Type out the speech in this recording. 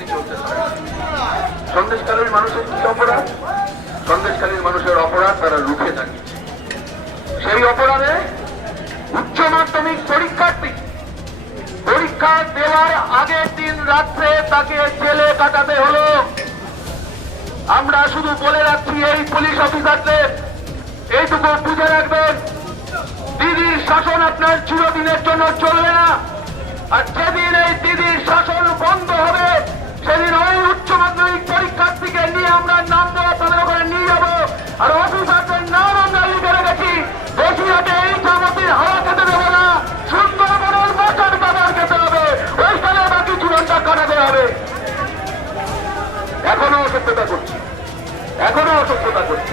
এই সন্দেশকালীর মানুষের কি অপরাধ? সন্দেশকালীর মানুষের অপরাধ তারা রুখে দাঁড়িয়েছে সেই অপরাধে উচ্চ মাধ্যমিক পরীক্ষার্থী পরীক্ষা দেওয়ার আগের দিন রাত্রে তাকে জেলে কাটাতে হলো। আমরা শুধু বলে রাখছি, এই পুলিশ অফিসারদের, এইটুকু বুঝে রাখবেন। দিদির শাসন আপনার চিরদিনের জন্য চলবে না। এখনও অসভ্যতা করছে।